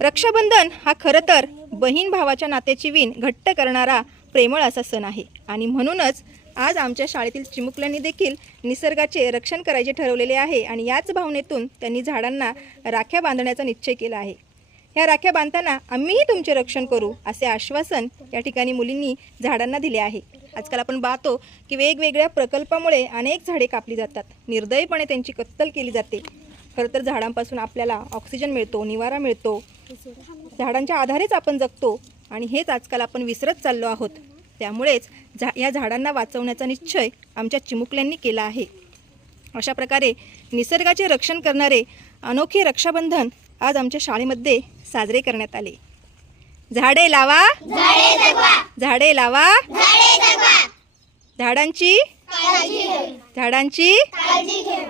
रक्षाबंधन हा खरं तर बहीण भावाच्या नात्याची वीण घट्ट करणारा प्रेमळ असा सण आहे आणि म्हणूनच आज आमच्या शाळेतील चिमुकल्यांनी देखील निसर्गाचे रक्षण करायचे ठरवलेले आहे आणि याच भावनेतून त्यांनी झाडांना राख्या बांधण्याचा निश्चय केला आहे। ह्या राख्या बांधताना आम्हीही तुमचे रक्षण करू असे आश्वासन या ठिकाणी मुलींनी झाडांना दिले आहे। आजकाल आपण पाहतो की वेगवेगळ्या प्रकल्पामुळे अनेक झाडे कापली जातात, निर्दयीपणे त्यांची कत्तल केली जाते। खरं तर झाडांपासून आपल्याला ऑक्सिजन मिळतो, निवारा मिळतो, झाडांच्या आधारेच आपण जगतो आणि हेच आजकाल आपण विसरत चाललो आहोत। त्यामुळेच या झाडांना वाचवण्याचा निश्चय आमच्या चिमुकल्यांनी केला आहे। अशा प्रकारे निसर्गाचे रक्षण करणारे अनोखे रक्षाबंधन आज आमच्या शाळेमध्ये साजरे करण्यात आले। झाडे लावा, झाडे जगवा, झाडे लावा, झाडे जगवा, झाडांची काळजी घ्या, झाडांची काळजी घ्या।